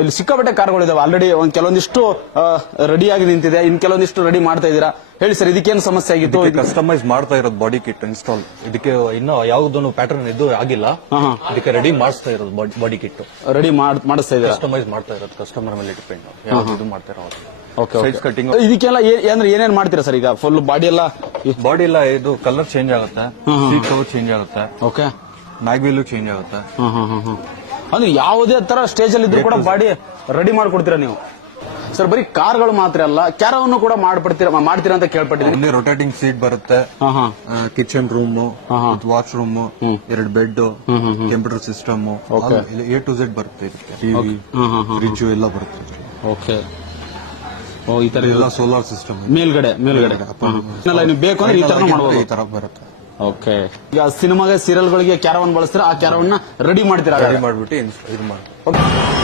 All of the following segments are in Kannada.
ಇಲ್ಲಿ ಸಿಕ್ಕಾಪಟ್ಟೆ ಕಾರ್ಗಳಿದಾವೆ ಆಲ್ರೆಡಿ ಒಂದ್ ಕೆಲವೊಂದಿಷ್ಟು ರೆಡಿ ಆಗಿ ನಿಂತಿದೆ, ಇನ್ ಕೆಲವೊಂದಿಷ್ಟು ರೆಡಿ ಮಾಡ್ತಾ ಇದ್ದೀರಾ. ಹೇಳಿ ಸರ್, ಇದಕ್ಕೇನು ಸಮಸ್ಯೆ ಆಗಿತ್ತು? ಕಸ್ಟಮೈಸ್ ಮಾಡ್ತಾ ಇರೋದು ಬಾಡಿ ಕಿಟ್ ಇನ್ಸ್ಟಾಲ್. ಇದಕ್ಕೆ ಇನ್ನೂ ಯಾವ್ದೊಂದು ಪ್ಯಾಟರ್ನ್ ಇದು ಆಗಿಲ್ಲ. ಇದಕ್ಕೆ ರೆಡಿ ಮಾಡಿಸ್ತಾ ಇರೋದು ಬಾಡಿ ಕಿಟ್ ರೆಡಿ ಮಾಡಿಸ್ತಾ ಇದ್ದೀರಾ? ಕಸ್ಟಮೈಸ್ ಮಾಡ್ತಾ ಇರೋದು ಕಸ್ಟಮರ್ ಮೇಲೆ ಡಿಪೆಂಡ್ ಯಾವ್ದು ಇದು ಮಾಡ್ತಾ ಇರೋದು. ಸೈಜ್ ಕಟಿಂಗ್ ಇದಕ್ಕೆಲ್ಲ ಅಂದ್ರೆ ಏನೇನ್ ಮಾಡ್ತೀರಾ ಸರ್? ಈಗ ಫುಲ್ ಬಾಡಿ ಎಲ್ಲ ಇದು ಕಲರ್ ಚೇಂಜ್ ಆಗುತ್ತೆ, ಸೀಟ್ ಕವರ್ ಚೇಂಜ್ ಆಗುತ್ತೆ, ಓಕೆ, ಮ್ಯಾಗ್ವೀಲ್ ಚೇಂಜ್ ಆಗುತ್ತೆ. ಅಂದ್ರೆ ಯಾವುದೇ ತರ ಸ್ಟೇಜ್ ಅಲ್ಲಿ ಇದ್ರೂ ಕೂಡ ಬಾಡಿ ರೆಡಿ ಮಾಡ್ಕೊಡ್ತೀರಾ ನೀವು ಸರ್? ಬರೀ ಕಾರ್ಗಳು ಮಾತ್ರ ಅಲ್ಲ, ಕ್ಯಾರವನ್ನು ಕೂಡ ಮಾಡ್ತೀರಾ ಅಂತ ಕೇಳ್ಪಟ್ಟಿದ್ದೀನಿ. ರೊಟೇಟಿಂಗ್ ಸೀಟ್ ಬರುತ್ತೆ, kitchen room, wash room, 2 bed, computer system, A to Z ಬರುತ್ತೆ. ಟಿವಿ, ಫ್ರಿಡ್ಜ್ ಎಲ್ಲ ಬರುತ್ತೆ. ಓಕೆ, ಈ ತರ ಎಲ್ಲ ಸೋಲಾರ್ ಸಿಸ್ಟಮ್ ಮೇಲ್ಗಡೆ ನೀವು ಬೇಕು ಅಂದ್ರೆ ಈ ತರ ಮಾಡಬಹುದು. ಈ ತರ ಬರುತ್ತೆ. ಓಕೆ, ಈಗ ಸಿನಿಮಾಗೆ ಸೀರಿಯಲ್ಗಳಿಗೆ ಕ್ಯಾರವನ್ ಬಳಸ್ತೀರಾ, ಆ ಕ್ಯಾರವನ್ನ ರೆಡಿ ಮಾಡ್ತೀರಾ? ರೆಡಿ ಮಾಡ್ಬಿಟ್ಟು ಇದು ಮಾಡಿ.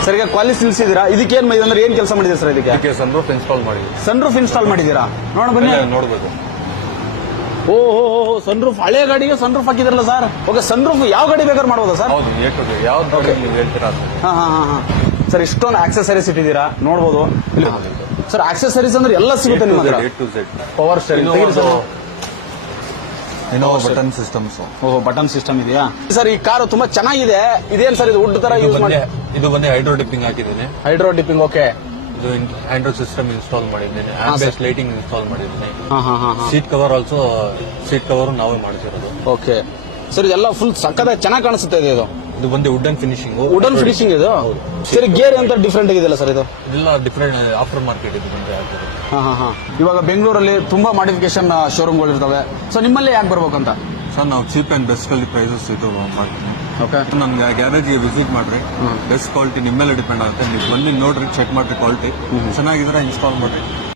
ಸರ್, ಈಗ ಕ್ವಾಲಿಟಿ ನಿಲ್ಸಿದ್ದೀರಾ, ಇದಕ್ಕೇನ್ ಅಂದ್ರೆ ಏನ್ ಕೆಲಸ ಮಾಡಿದ್ದೀರಾ ಸರ್? ಇದಕ್ಕೆ ಸನ್ರೂಫ್ ಇನ್ಸ್ಟಾಲ್ ಮಾಡಿದ್ವಿ. ಸನ್ರೂಫ್ ಇನ್ಸ್ಟಾಲ್ ಮಾಡಿದ್ದೀರಾ? ಬನ್ನಿ ನೋಡ್ಬೋದು. ಓಹೋ, ಸನ್ರೂಫ್ ಹಳೆ ಗಾಡಿಗೆ ಸನ್ರೂಫ್ ಹಾಕಿದ್ರಲ್ಲ ಸರ್? ಓಕೆ, ಸನ್ರೂಫ್ ಯಾವ ಗಾಡಿ ಬೇಕಾದ್ರೆ ಮಾಡ್ಬೋದಾ ಸರ್? ಹೌದು, ಯಾವ್ದು ಹೇಳ್ತೀರಾ? ಸರ್, ಇಷ್ಟೊಂದು ಆಕ್ಸೆಸರೀಸ್ ಇಟ್ಟಿದ್ದೀರಾ, ನೋಡ್ಬೋದು. ಸರ್, ಆಕ್ಸೆಸರೀಸ್ ಅಂದ್ರೆ ಎಲ್ಲ ಸಿಗುತ್ತೆ ನಿಮ್ಮ ಹತ್ರ? A to Z. Power steering, button systems. ಓಹೋ, ಬಟನ್ ಸಿಸ್ಟಮ್ ಇದೆಯಾ ಸರ್? ಈ ಕಾರು ತುಂಬಾ ಚೆನ್ನಾಗಿದೆ. ಇದೇನ್ ಸರ್ ಇದು ವುಡ್ ತರ ಯೂಸ್ ಮಾಡಿ? ಇದು ಬಂದು ಹೈಡ್ರೋ ಡಿಪ್ಪಿಂಗ್ ಹಾಕಿದ್ದೇನೆ. Hydro dipping, okay. ಇದು ಆಂಡ್ರಾಯ್ಡ್ ಸಿಸ್ಟಮ್ ಇನ್ಸ್ಟಾಲ್ ಮಾಡಿದ್ದೇನೆ, ಆಂಬಿಯಂಟ್ ಲೈಟಿಂಗ್ ಇನ್ಸ್ಟಾಲ್ ಮಾಡಿದ್ದೇನೆ. Seat cover also, seat cover ನಾವೇ ಮಾಡ್ತಿರೋದು. ಓಕೆ ಸರ್, ಇದೆಲ್ಲ ಫುಲ್ ಸಕ್ಕತ್ತಾಗಿ ಚೆನ್ನಾಗಿ ಕಾಣಿಸುತ್ತೆ. ಇದು ಬಂದು ವುಡನ್ ಫಿನಿಶಿಂಗ್. ವುಡನ್ ಫಿನಿಶಿಂಗ್ ಇದು ಸರಿ. ಗೇರ್ ಅಂತ ಡಿಫ್ರೆಂಟ್ ಆಗಿದೆಯಲ್ಲ ಸರ್? ಇದು ಎಲ್ಲ ಡಿಫ್ರೆಂಟ್ ಆಫ್ಟರ್ ಮಾರ್ಕೆಟ್ ಇದು ಬಂದ್ರೆ. ಇವಾಗ ಬೆಂಗಳೂರಲ್ಲಿ ತುಂಬಾ ಮಾಡಿಫಿಕೇಶನ್ ಶೋರೂಮ್ಗಳು ಇರ್ತವೆ. ಸೊ ನಿಮ್ಮಲ್ಲಿ ಯಾಕೆ ಬರ್ಬೇಕಂತ ಸರ್? ನಾವು ಚೀಪ್ ಅಂಡ್ ಬೆಸ್ಟ್ ಅಲ್ಲಿ ಪ್ರೈಸಸ್ ಇದು ಮಾಡ್ತೀವಿ. ಓಕೆ, ನಮ್ಗೆ ಗ್ಯಾರೇಜ್ಗೆ ವಿಸಿಟ್ ಮಾಡ್ರಿ, ಬೆಸ್ಟ್ ಕ್ವಾಲಿಟಿ ನಿಮ್ಮ ಮೇಲೆ ಡಿಪೆಂಡ್ ಆಗುತ್ತೆ. ನೀವು ಬಂದು ನೋಡ್ರಿ, ಚೆಕ್ ಮಾಡ್ರಿ, ಕ್ವಾಲಿಟಿ ಚೆನ್ನಾಗಿದ್ರೆ ಇನ್ಸ್ಟಾಲ್ ಮಾಡ್ರಿ.